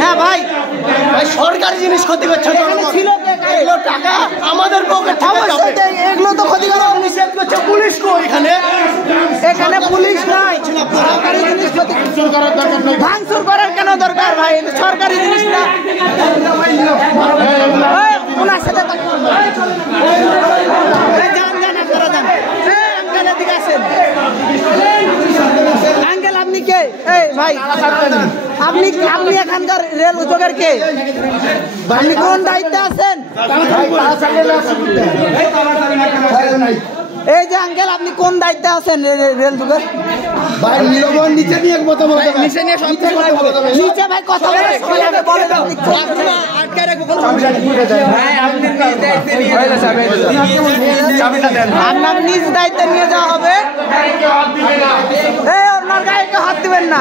হ্যাঁ ভাই, সরকারি জিনিস ক্ষতি করছে, টাকা আমাদের পকেট, এগুলো তো ক্ষতি করা নিষেধ করছে। পুলিশ কো এখানে? এখানে পুলিশ নাই, সরকারি জিনিস ভাঙচুর করার কেন দরকার ভাই? সরকারি জিনিস না, ওনার সাথে আঙ্কেল আপনি কে? এই ভাই আপনি এখানকার রেল উদ্যোগের কে? আপনি কোন দায়িত্বে আছেন? এই যে আঙ্কেল আপনি কোন দায়িত্বে আছেন রেল যুগের? ভাই নিলবন নিচে নিয়ে কথা বলতে হবে, নিচে নিয়ে সব কথা বলতে হবে, নিচে ভাই কথা বলে বলেন আপনি আটকে রাখবো কোন সমস্যা নেই ভাই। আপনি নিজ দায়িত্বে নিয়ে চাবিটা দেন, আপনার নিজ দায়িত্বে নিয়ে যাওয়া হবে। এই ওনার গায়ে হাত দিবেন না।